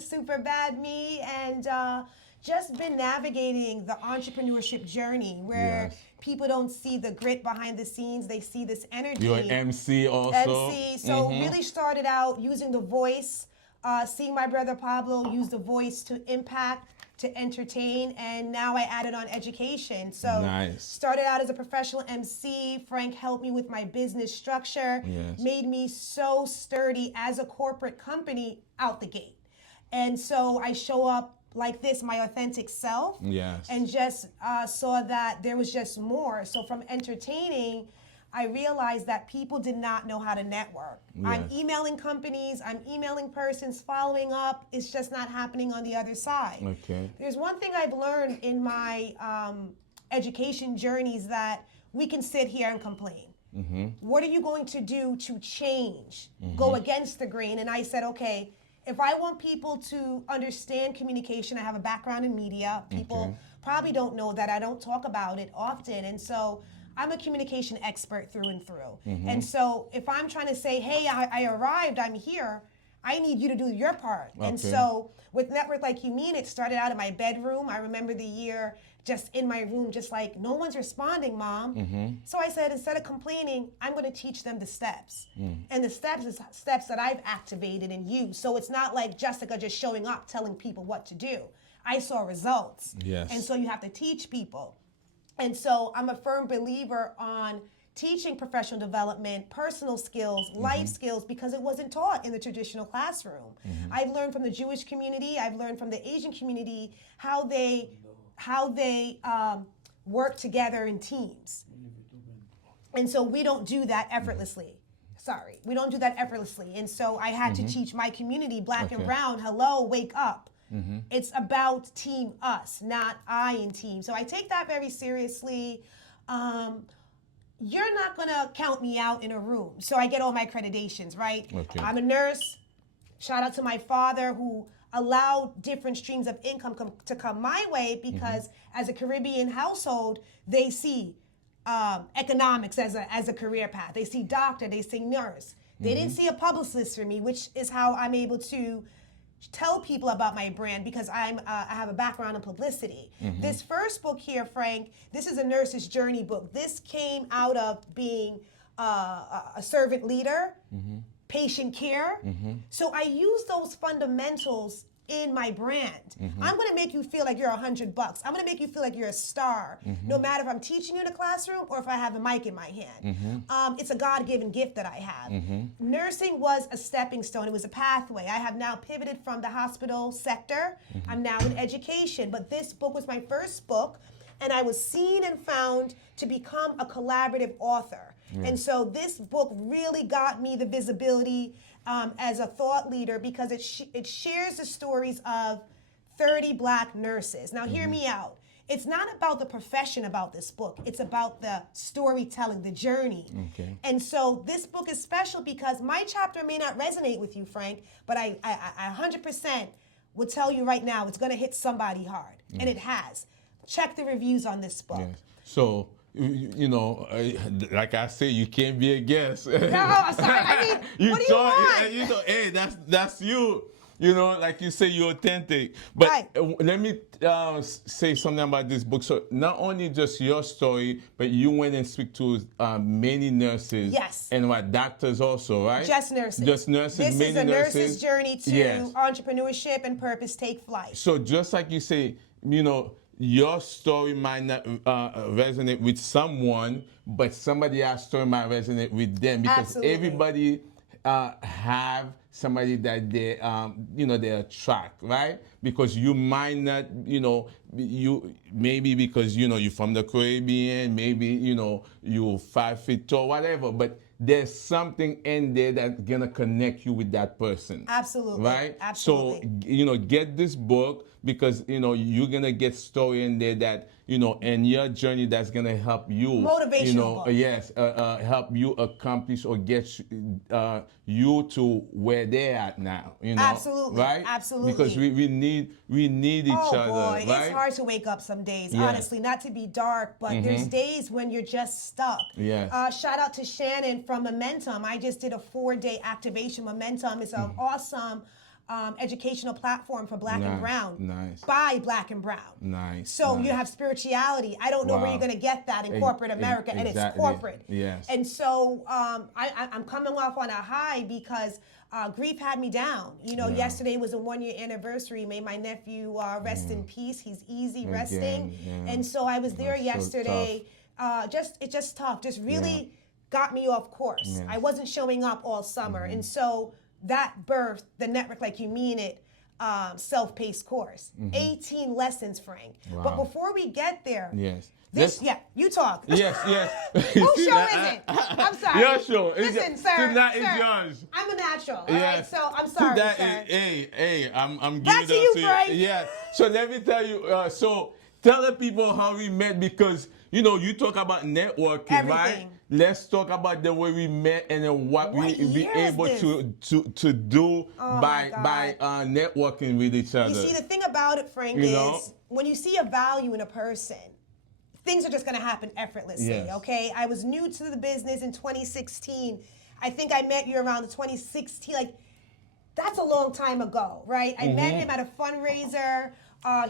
Super Bad Me, and just been navigating the entrepreneurship journey where Yes. people don't see the grit behind the scenes. They see this energy. You're an MC also. MC. So really started out using the voice, seeing my brother Pablo use the voice to impact, to entertain, and now I added on education. So Nice. started out as a professional MC. Frank helped me with my business structure, Yes. made me so sturdy as a corporate company out the gate. And so I show up like this, my authentic self, Yes. and just saw that there was just more. So from entertaining, I realized that people did not know how to network. I'm Yes. emailing companies, I'm emailing persons, following up. It's just not happening on the other side. Okay. There's one thing I've learned in my education journeys that we can sit here and complain. What are you going to do to change? Go against the grain. And I said, okay, if I want people to understand communication, I have a background in media. People probably don't know that. I don't talk about it often. And so I'm a communication expert through and through. And so if I'm trying to say, hey, I arrived, I'm here, I need you to do your part. And Okay. so with Network Like You Mean, it started out in my bedroom. I remember the year just in my room, just like, no one's responding, Mom. So I said, instead of complaining, I'm going to teach them the steps. And the steps is steps that I've activated and used. So it's not like Jessica just showing up telling people what to do. I saw results. Yes. And so you have to teach people. And so I'm a firm believer on teaching professional development, personal skills, life skills, because it wasn't taught in the traditional classroom. I've learned from the Jewish community, I've learned from the Asian community how they work together in teams. And so we don't do that effortlessly. Sorry, we don't do that effortlessly. And so I had to teach my community, black and Okay. brown, hello, wake up. It's about team us, not I and team. So I take that very seriously. You're not going to count me out in a room. So I get all my accreditations, right? Okay. I'm a nurse. Shout out to my father who allowed different streams of income to come my way because as a Caribbean household, they see economics as a career path. They see doctor, they see nurse. They didn't see a publicist for me, which is how I'm able to tell people about my brand because I have a background in publicity. This first book here, Frank, this is a nurse's journey book. This came out of being a servant leader, patient care. So I use those fundamentals in my brand. I'm gonna make you feel like you're $100. I'm gonna make you feel like you're a star, no matter if I'm teaching you in a classroom or if I have a mic in my hand. It's a God-given gift that I have. Nursing was a stepping stone. It was a pathway. I have now pivoted from the hospital sector. I'm now in education, but this book was my first book, and I was seen and found to become a collaborative author. And so this book really got me the visibility as a thought leader because it shares the stories of 30 black nurses. Now hear me out. It's not about the profession about this book. It's about the storytelling, the journey. Okay. And so this book is special because my chapter may not resonate with you, Frank, but I 100% will tell you right now it's going to hit somebody hard. And it has. Check the reviews on this book. Yes. So, you know, like I say, you can't be a guest. No, I'm sorry. I mean, what do you want? You know, hey, that's you. You know, like you say, you're authentic. But Right. let me say something about this book. So not only just your story, but you went and speak to many nurses. Yes. And what, doctors also, right? Just nurses. Just nurses, This many is a nurses. nurse's journey to Yes. entrepreneurship and purpose take flight. So just like you say, you know, your story might not resonate with someone, but somebody else's story might resonate with them because Absolutely. everybody have somebody that they you know, they attract, right? Because you might not, you know, you maybe because, you know, you're from the Caribbean, maybe, you know, you're 5 feet tall, whatever, but there's something in there that's gonna connect you with that person. Absolutely. Right? Absolutely. So, you know, get this book because, you know, you're gonna get story in there that, you know, in your journey that's gonna help you. Motivational You know, book. yes, help you accomplish or get you to where they're at now. You know, Absolutely. right? Absolutely. Because we need each Oh other, boy, right? it's hard to wake up some days, Yeah. honestly, not to be dark, but there's days when you're just stuck. Yes. Shout out to Shannon from Momentum. I just did a 4-day activation. Momentum is an awesome educational platform for Black and Nice, Brown nice. by Black and Brown. Nice. So nice. you have spirituality. I don't know where Wow. you're going to get that in corporate America, and it's exactly. corporate. Yes. And so I'm coming off on a high because grief had me down. You know, yesterday was a 1-year anniversary. May my nephew rest in peace. He's easy resting. yeah. And so I was there That's so yesterday. It's just tough. Just really got me off course. Yes. I wasn't showing up all summer. And so that birthed the Network Like You Mean It self-paced course. 18 lessons, Frank. Wow. But before we get there, Yes. you talk. Yes, yes. Whose show is it? I'm sorry. Your show. Listen, sir. Tonight is sir, yours. I'm a natural. All Yes. right, so I'm sorry, That sir. hey, I'm giving Back it to up you, to Frank. Yeah. So let me tell you. So tell the people how we met, because you know you talk about networking, right? Everything. Let's talk about the way we met and then what we be year is able this? to do Oh, by my networking with each other. You see, the thing about it, Frank, You know? is when you see a value in a person, things are just going to happen effortlessly, Yes. okay? I was new to the business in 2016. I think I met you around the 2016, like, that's a long time ago, right? I met him at a fundraiser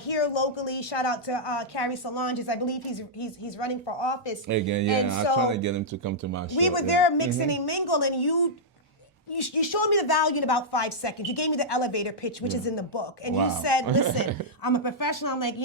here locally. Shout out to Carrie Solanges. I believe he's running for office. Again, yeah, And I'm so trying to get him to come to my show. we were yeah. there mixing and mingle, and you showed me the value in about 5 seconds. You gave me the elevator pitch, which is in the book. And Wow. you said, listen, I'm a professional. I'm like,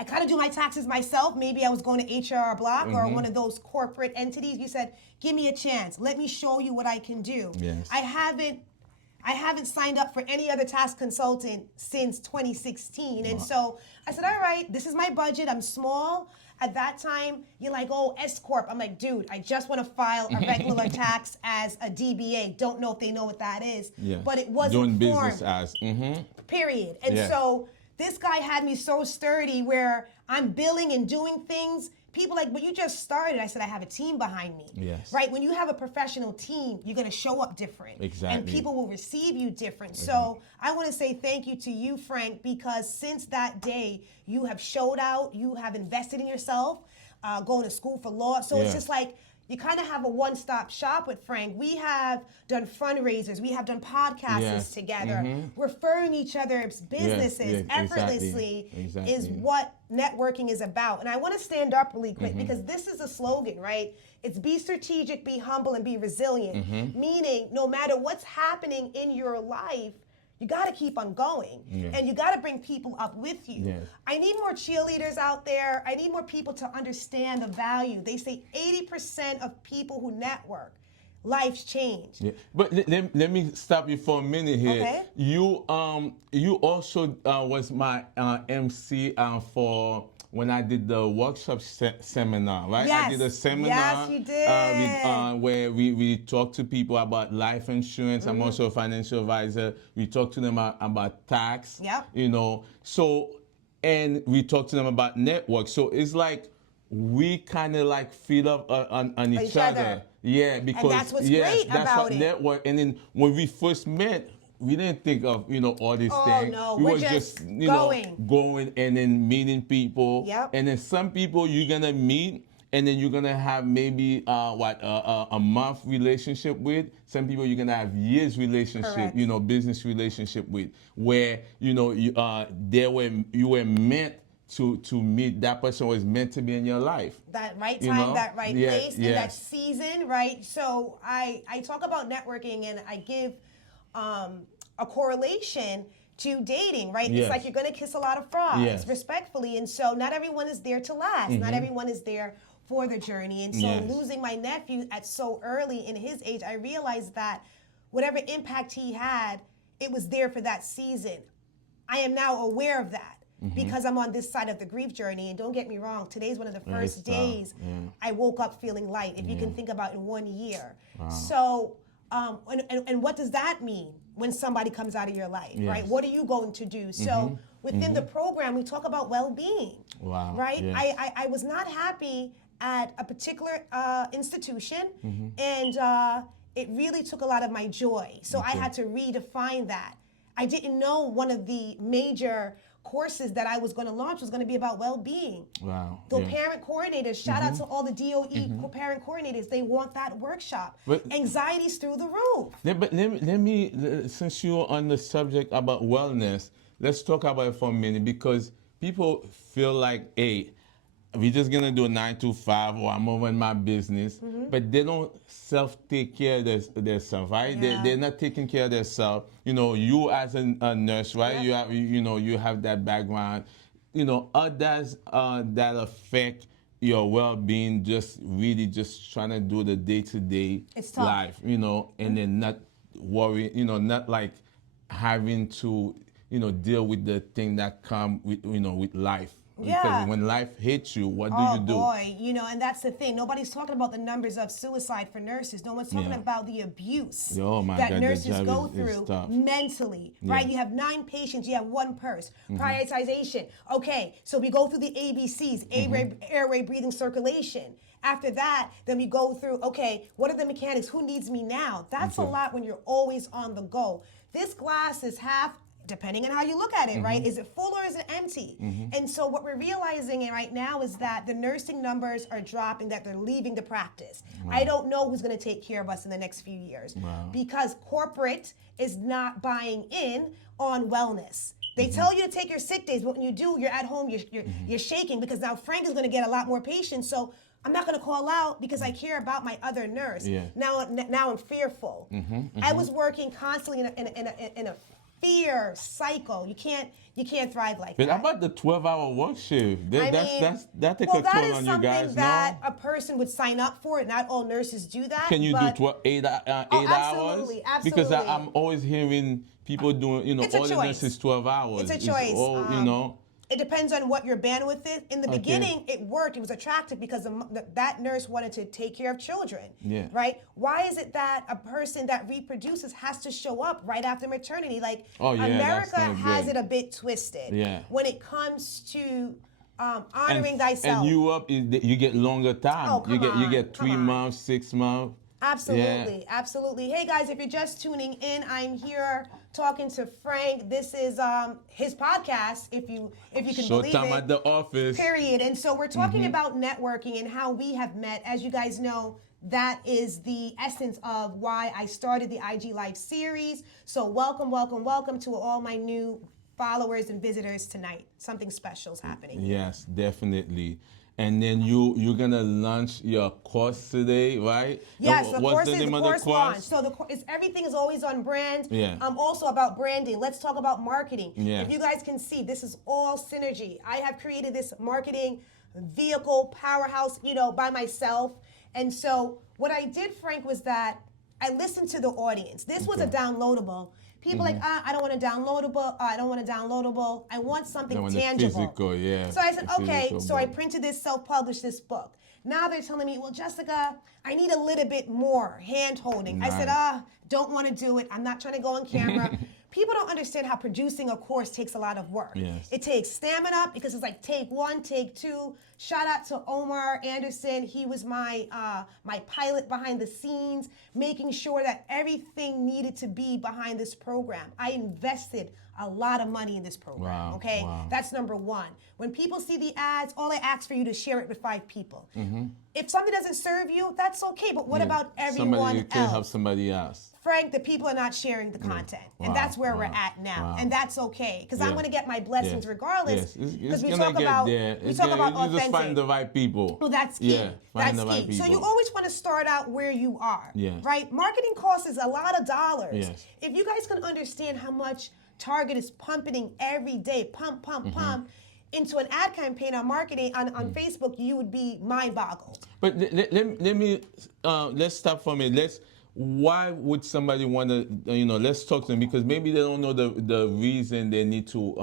I kind of do my taxes myself. Maybe I was going to HR Block or one of those corporate entities. You said, give me a chance. Let me show you what I can do. Yes. I haven't signed up for any other tax consultant since 2016. And so I said, all right, this is my budget. I'm small. At that time, you're like, oh, S Corp. I'm like, dude, I just want to file a regular tax as a DBA. Don't know if they know what that is. Yeah. But it wasn't doing formed. business as. Period. And Yeah. so this guy had me so sturdy where I'm billing and doing things. People like, but you just started. I said, I have a team behind me. Yes. Right? When you have a professional team, you're going to show up different. Exactly. And people will receive you different. So I want to say thank you to you, Frank, because since that day, you have showed out. You have invested in yourself, going to school for law. So it's Yeah. just like, you kind of have a one-stop shop with Frank. We have done fundraisers. We have done podcasts Yes. together. Referring each other's businesses yes, effortlessly exactly. is what networking is about. And I want to stand up really quick because this is a slogan, right? It's be strategic, be humble, and be resilient. Meaning, no matter what's happening in your life, you got to keep on going. And you got to bring people up with you. Yes. I need more cheerleaders out there. I need more people to understand the value. They say 80% of people who network, lives change. Yeah. But let me stop you for a minute here. Okay. You also was my MC for when I did the workshop seminar, right? I Yes. did a seminar. Yes, you did. Where we talk to people about life insurance. I'm also a financial advisor. We talk to them about tax. Yep. You know, so, and we talk to them about network. So it's like we kind of like feed up on each other. Yeah, because that's what's yes, great that's about what it. network. And then when we first met, we didn't think of all these Oh, things. no, we we're was just going and then meeting people. Yep. And then some people you're gonna meet, and then you're gonna have maybe a month relationship with. Some people you're gonna have years relationship, Correct. business relationship with, where you were meant to meet. That person was meant to be in your life. That right You time, know? that right Yeah, place, and that yes. season, right? So I talk about networking and I give a correlation to dating, right? Yes. It's like you're going to kiss a lot of frogs, Yes. respectfully. And so not everyone is there to last. Not everyone is there for the journey. And so Yes. losing my nephew at so early in his age, I realized that whatever impact he had, it was there for that season. I am now aware of that. Because I'm on this side of the grief journey. And don't get me wrong, today's one of the first days I woke up feeling light, if you can think about in 1 year. So, and what does that mean when somebody comes out of your life, right? What are you going to do? So within the program, we talk about well-being, Wow, right? yes. I was not happy at a particular institution, and it really took a lot of my joy. So I had to redefine that. I didn't know one of the major courses that I was going to launch was going to be about well-being. Wow. The yeah. parent coordinators, shout out to all the DOE parent coordinators. They want that workshop. But- Anxiety's through the roof. But let me, since you're on the subject about wellness, let's talk about it for a minute, because people feel like, hey, we're just gonna do a 9 to 5, or I'm over in my business, but they don't take care of themselves, right? Yeah. They're not taking care of themselves. You know, you as a nurse, right? Yep. You have that background. You know, others that affect your well-being, just really just trying to do the day-to-day It's tough. life, you know, and then not worry, you know, not like having to, you know, deal with the thing that come with, you know, with life. Yeah. Because when life hits you, what do Oh you do? boy, you know, and that's the thing. Nobody's talking about the numbers of suicide for nurses. No one's talking Yeah. about the abuse Oh my that God, the nurses job go is through tough. mentally, right? You have 9 patients, you have 1 purse. Prioritization. Okay, so we go through the ABCs, airway, breathing, circulation. After that, then we go through, okay, what are the mechanics? Who needs me now? That's a lot when you're always on the go. This glass is half, depending on how you look at it, right? Is it full or is it empty? And so what we're realizing right now is that the nursing numbers are dropping, that they're leaving the practice. I don't know who's gonna take care of us in the next few years because corporate is not buying in on wellness. They tell you to take your sick days, but when you do, you're at home, you're shaking because now Frank is gonna get a lot more patients. So I'm not gonna call out because I care about my other nurse. Yeah. Now I'm fearful. I was working constantly in a fear cycle. You can't thrive like But that. about the 12-hour work shift, I that takes well, a that toll is on you something guys, that no? a person would sign up for. Not all nurses do that. Can you but do 8 Oh, hours? absolutely, Because absolutely. I'm always hearing people doing, you know, It's a all the choice. nurses 12 hours. It's a choice. All, you know. It depends on what your bandwidth is. In the Okay. beginning, it worked. It was attractive because that nurse wanted to take care of children. Yeah. Right? Why is it that a person that reproduces has to show up right after maternity? Like, Oh, yeah, that's America not has good. it a bit twisted. Yeah. When it comes to honoring thyself. And you you get longer time. Oh, you come get on, 3 come on. months, 6 months. Absolutely, absolutely. Hey guys, if you're just tuning in, I'm here talking to Frank. This is his podcast, if you can believe Showtime it. at the office. Period. And so we're talking about networking and how we have met. As you guys know, that is the essence of why I started the IG Live series. So welcome, welcome, welcome to all my new followers and visitors tonight. Something special is happening. Yes, definitely. And then you're gonna launch your course today, right? Yes, And the what's course the is name the of course the launch. course? So everything is always on brand. Yeah. I'm also about branding. Let's talk about marketing. Yes. If you guys can see, this is all synergy. I have created this marketing vehicle powerhouse, you know, by myself. And so what I did, Frank, was that I listened to the audience. This was a downloadable. People like, I don't want a downloadable. I don't want a downloadable. I want something I want the tangible. physical, yeah, So I said, the okay. physical So I book. printed this, self-published this book. Now they're telling me, well, Jessica, I need a little bit more hand-holding. I said, Nice. don't want to do it. I'm not trying to go on camera. People don't understand how producing a course takes a lot of work. Yes. It takes stamina because it's like take 1, take 2. Shout out to Omar Anderson. He was my my pilot behind the scenes, making sure that everything needed to be behind this program. I invested a lot of money in this program. Wow, Okay, wow. that's number 1. When people see the ads, all I ask for you to share it with 5 people. Mm-hmm. If something doesn't serve you, that's okay. But what Yeah. about everyone Somebody can else? help somebody else. Frank, the people are not sharing the content. And Wow, that's where we're wow, at now. wow. And that's okay. Because I'm Yeah. going to get my blessings Yes. regardless. Yes, it's Because we gonna talk get about, there. we It's talk gonna- about you just authentic. find the right people. Well, that's key. Yeah, find That's the right key. So you people. always want to start out where you are. Yes. Right? Marketing costs is a lot of dollars. Yes. If you guys can understand how much Target is pumping every day, pump, Mm-hmm. pump, into an ad campaign on marketing on Facebook, you would be mind boggled. But let me let's stop for a minute. Why would somebody want to, let's talk to them, because maybe they don't know the reason they need to,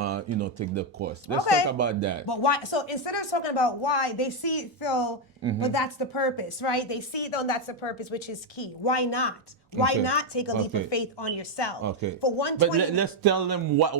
take the course. Let's talk about that. But why? So instead of talking about why, they see it though, Mm-hmm. but that's the purpose, right? They see it though, and that's the purpose, which is key. Why not? Why Okay. not take a leap Okay. of faith on yourself? Okay. For But 120. let's tell them what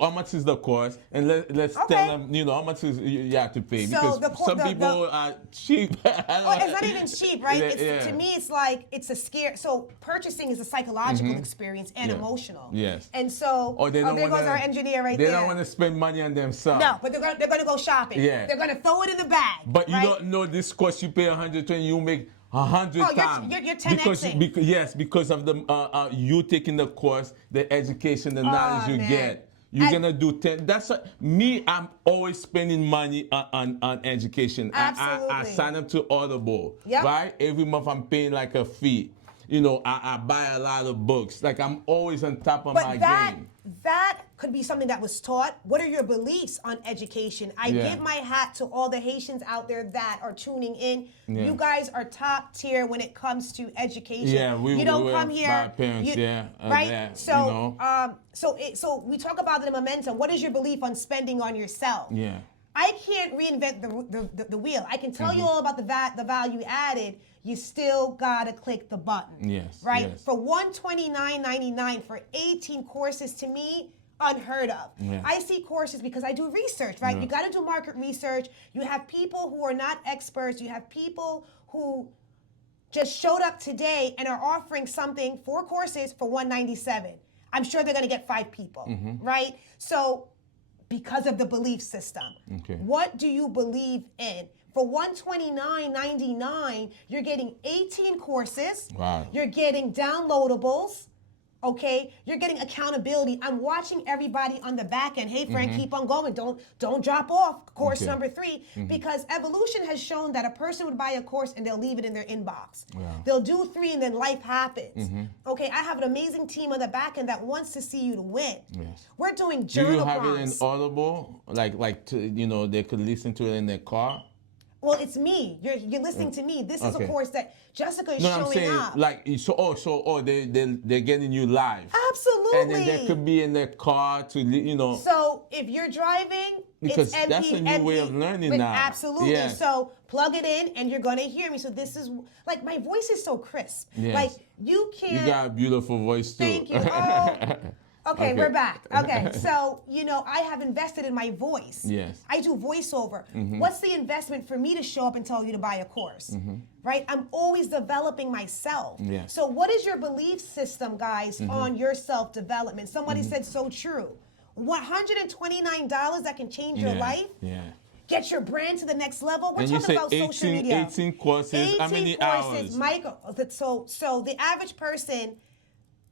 how much is the course, and let's Okay. tell them how much is you have to pay, So because some people are cheap. Oh, it's not even cheap, right? Yeah, It's, yeah. To me, it's like it's a scare. So purchasing is a psychological experience and Yeah. emotional. Yes. And so, Or they don't there goes wanna- our engineer right They there. don't want to spend money on themselves. No, but they're gonna go shopping. Yeah. They're gonna throw it in the bag. But you right? don't know this course you pay 120, you make 100 Oh, you're- times. you're because, 10Xing. because of the you taking the course, the education, the knowledge you man. get. You're I- gonna do 10. That's me. I'm always spending money on education. I Absolutely. sign up to Audible. Yep. Right? Every month I'm paying like a fee. I buy a lot of books. Like I'm always on top of my But game. that could be something that was taught. What are your beliefs on education? I Yeah. give my hat to all the Haitians out there that are tuning in. Yeah. You guys are top tier when it comes to education. Yeah, you don't we come were here, my parents, right? yeah, So, so we talk about the momentum. What is your belief on spending on yourself? Yeah. I can't reinvent the wheel. I can tell you all about the value added. You still gotta click the button. Yes, Right? yes. For $129.99 for 18 courses, to me, unheard of. Yeah. I see courses because I do research, right? Yeah. You gotta do market research. You have people who are not experts. You have people who just showed up today and are offering something, 4 courses for $197. I'm sure they're gonna get 5 people, right? So because of the belief system. Okay. What do you believe in? For $129.99, you're getting 18 courses. Wow. You're getting downloadables. Okay, you're getting accountability. I'm watching everybody on the back end. Hey, Frank, keep on going. Don't drop off. Course Okay. number 3, because evolution has shown that a person would buy a course and they'll leave it in their inbox. Yeah. They'll do 3 and then life happens. Okay, I have an amazing team on the back end that wants to see you to win. Yes. We're doing Do journal you have prompts. it in Audible, like they could listen to it in their car? Well, it's me. You're listening to me. This is Okay. a course that Jessica is No, I'm showing saying up. they're getting you live. Absolutely. And then they could be in their car to. So if you're driving, Because it's MP, that's a new way of learning but now. Absolutely. Yes. So plug it in, and you're gonna hear me. So this is like my voice is so crisp. Yes. Like you can't. You got a beautiful voice too. Thank you. Oh. Okay, Okay. we're back. Okay, so I have invested in my voice. Yes. I do voiceover. What's the investment for me to show up and tell you to buy a course? Right? I'm always developing myself. Yeah. So what is your belief system, guys, on your self-development? Somebody said so true. $129 that can change your life? Yeah. Get your brand to the next level. We're And you talking say about social media. 18 courses. How many hours? Michael. So the average person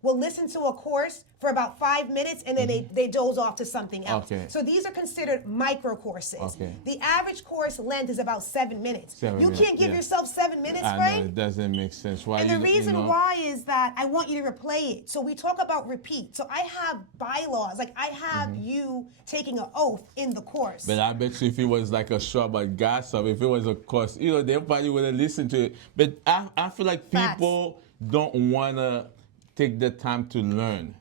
will listen to a course for about 5 minutes and then they doze off to something else. Okay. So these are considered micro courses. Okay. The average course length is about 7 minutes. 7 you minutes, can't give yeah. yourself 7 minutes, I know Frank. it doesn't make sense. Why And you the don't- reason why is that I want you to replay it. So we talk about repeat. So I have bylaws. Like I have you taking an oath in the course. But I bet you if it was like a show about gossip, if it was a course, they probably wouldn't listen to it. But I feel like Facts. people don't want to take the time to learn,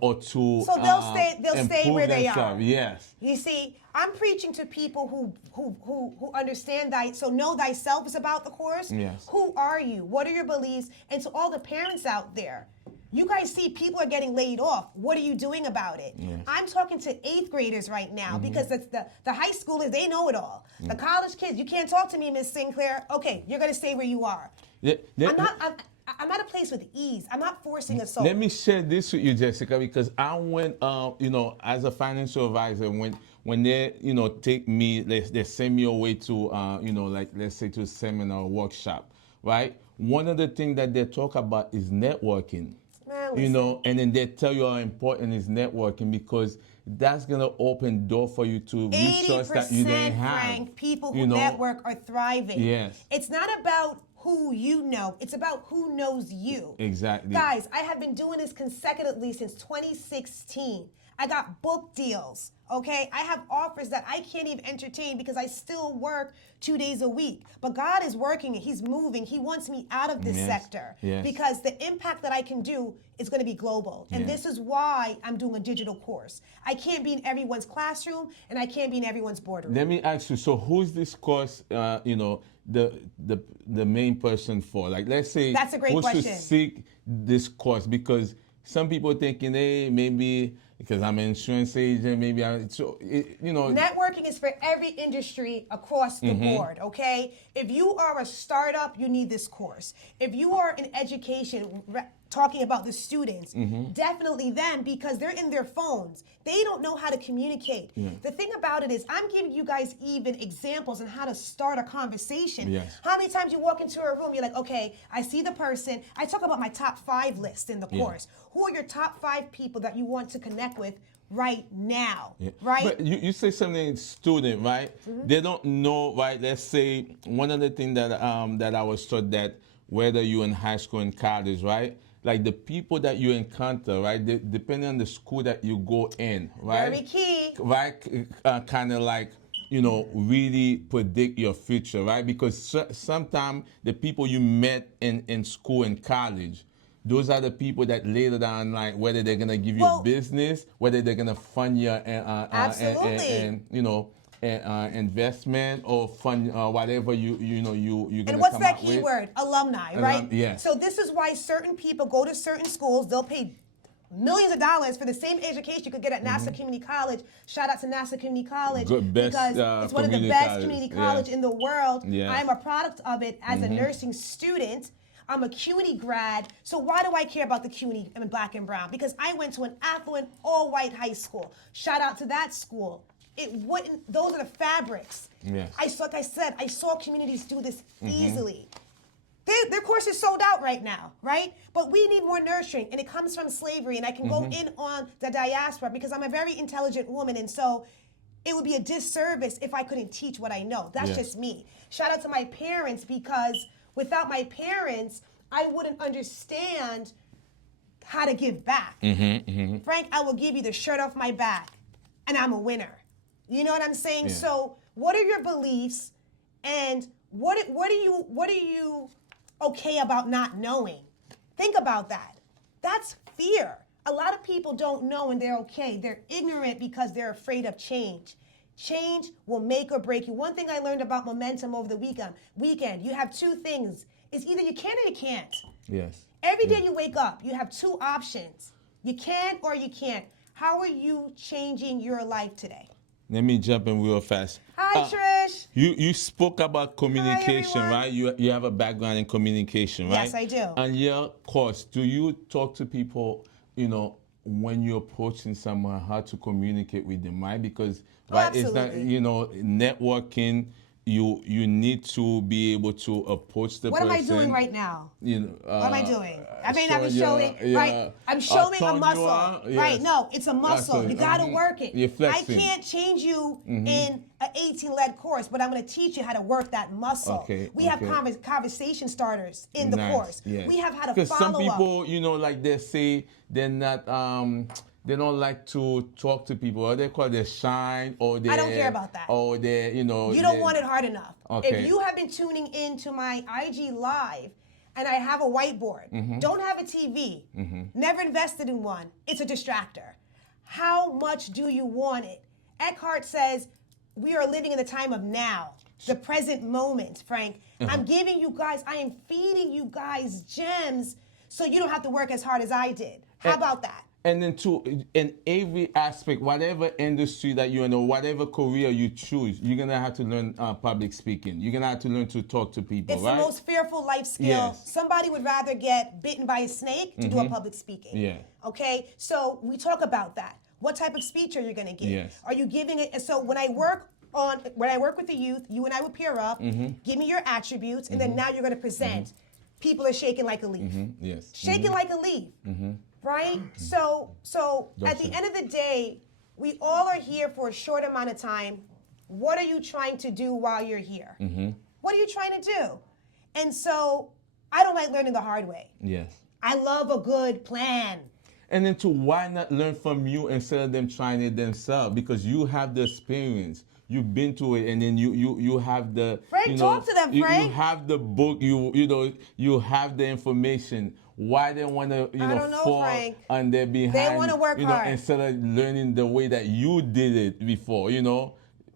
or to So they'll stay improve where they themselves. are. Yes. You see, I'm preaching to people who understand so know thyself is about the course. Yes. Who are you? What are your beliefs? And to all the parents out there, you guys see people are getting laid off. What are you doing about it? Yes. I'm talking to 8th graders right now because that's the high schoolers, they know it all. The college kids, you can't talk to me, Miss Sinclair. Okay, you're gonna stay where you are. I'm not a place with ease. I'm not forcing a soul. Let me share this with you, Jessica, because I went, as a financial advisor, when they, take me, they send me away to, let's say to a seminar or workshop, right? One of the things that they talk about is networking, Man, listen. and then they tell you how important is networking because that's gonna open door for you to resource that you didn't 80%, have. Frank, people who network are thriving. Yes. It's not about who you know. It's about who knows you. Exactly. Guys, I have been doing this consecutively since 2016. I got book deals. Okay, I have offers that I can't even entertain because I still work 2 days a week. But God is working, He's moving. He wants me out of this sector because the impact that I can do is going to be global. And this is why I'm doing a digital course. I can't be in everyone's classroom and I can't be in everyone's boardroom. Let me ask you. So, who's this course? The main person for? Like, let's say That's a great who question. should seek this course? Because some people thinking, hey, maybe because I'm an insurance agent, maybe Networking is for every industry across the board, okay? If you are a startup, you need this course. If you are in education, talking about the students, definitely them, because they're in their phones. They don't know how to communicate. The thing about it is I'm giving you guys even examples on how to start a conversation. How many times you walk into a room, you're like, okay, I see the person. I talk about my top 5 list in the course. Who are your top 5 people that you want to connect with right now, right? But you say something, student, right? They don't know, right? Let's say one of the things that that I was taught, that whether you're in high school and college, right? Like the people that you encounter, right? Depending on the school that you go in, right? Very key. Right? Kind of like, really predict your future, right? Because sometimes the people you met in school and college, those are the people that later down, like whether they're gonna give you a business, whether they're gonna fund your investment or fund whatever you're gonna. And what's come that out key with. word? Alumni, right? Yes. So this is why certain people go to certain schools. They'll pay millions of dollars for the same education you could get at Nassau Community College. Shout out to Nassau Community College Best, because it's one of the community best college. community college in the world. Yeah. I'm a product of it as a nursing student. I'm a CUNY grad. So why do I care about the CUNY and black and brown? Because I went to an affluent all-white high school. Shout out to that school. Those are the fabrics. Yes. Like I said, I saw communities do this easily. Their course is sold out right now, right? But we need more nurturing, and it comes from slavery. And I can go in on the diaspora because I'm a very intelligent woman, and so it would be a disservice if I couldn't teach what I know. That's just me. Shout out to my parents, because without my parents, I wouldn't understand how to give back. Frank, I will give you the shirt off my back, and I'm a winner. You know what I'm saying? Yeah. So, what are your beliefs, and what are you okay about not knowing? Think about that. That's fear. A lot of people don't know and they're okay. They're ignorant because they're afraid of change. Change will make or break you. One thing I learned about momentum over the weekend, you have 2 things. It's either you can or you can't. Yes. Every day you wake up, you have 2 options. You can or you can't. How are you changing your life today? Let me jump in real fast. Hi, Trish. You spoke about communication, everyone. right? You have a background in communication, right? Yes, I do. On your course, do you talk to people, when you're approaching someone, how to communicate with them, right? Because it's not, absolutely. networking. You need to be able to approach the What person. am I doing right now? What am I doing? I may not be showing showing, right? I'm showing a tone you muscle, are, right? yes. No, it's a muscle. You got to work it. You're I flexing. can't change you in an 18-led course, but I'm going to teach you how to work that muscle. Okay, We have okay. conversation starters in the course. Yes. We have how to Because some follow up. people, like they say they're not, they don't like to talk to people, or they call it shy, or they. I don't care about that. Or they, You don't want it hard enough. Okay. If you have been tuning into my IG Live and I have a whiteboard, don't have a TV, never invested in one, it's a distractor. How much do you want it? Eckhart says we are living in the time of now, the present moment, Frank. I'm giving you guys, I am feeding you guys gems so you don't have to work as hard as I did. How about that? And then in every aspect, whatever industry that you're in, or whatever career you choose, you're gonna have to learn public speaking. You're gonna have to learn to talk to people, It's right? the most fearful life skill. Yes. Somebody would rather get bitten by a snake to do a public speaking. Yeah. Okay, so we talk about that. What type of speech are you gonna give? Yes. Are you giving it? So when I work with the youth, you and I would pair up. Give me your attributes, and then now you're gonna present. People are shaking like a leaf. Yes. Shaking like a leaf. Right? So at the end of the day, we all are here for a short amount of time. What are you trying to do while you're here? What are you trying to do? And so I don't like learning the hard way. Yes. I love a good plan. And then why not learn from you instead of them trying it themselves? Because you have the experience. You've been to it, and then you have the Frank, you know, talk to them, you Frank. have the book. You have the information. Why they want to I don't know, fall Frank. on their behind? wanna work hard. Instead of learning the way that you did it before.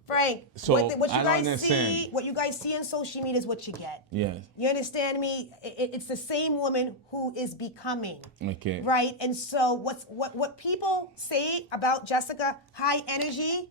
Frank, So, what you I don't guys understand. see, what you guys see on social media is what you get. Yes. You understand me? It's the same woman who is becoming. Okay. Right? And so what people say about Jessica, high energy,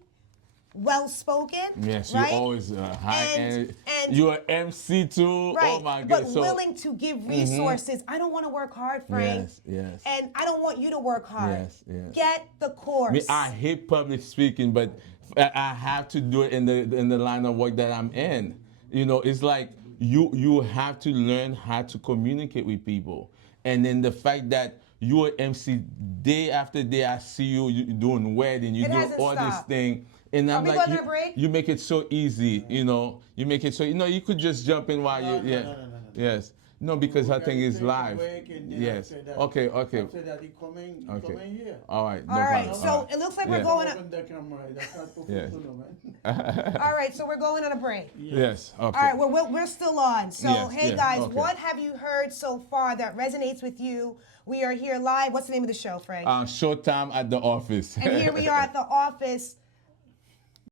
well spoken. Yes, right? you always high And- and you're an MC too. Right. Oh my God. But So willing to give resources. I don't want to work hard, Frank. Yes. And I don't want you to work hard. Yes. Get the course. I hate public speaking, but I have to do it in the line of work that I'm in. It's like you have to learn how to communicate with people, and then the fact that you're an MC day after day, I see you doing wedding, you It do hasn't all this stopped. thing, and I'm we like, going on a break? you make it so easy. You make it so you could just jump in while No. Yes. No, because her thing is live. Yes. Okay. After that, he coming here. All right. No All right, problem. so it looks like we're Yeah. going. Open the camera. That's not Yes. professional, man. All right, so we're going on a break. Yes. Okay. All right, we're still on. So, Yes, hey yes, guys, okay. what have you heard so far that resonates with you? We are here live. What's the name of the show, Frank? Showtime at the office. And here we are at the office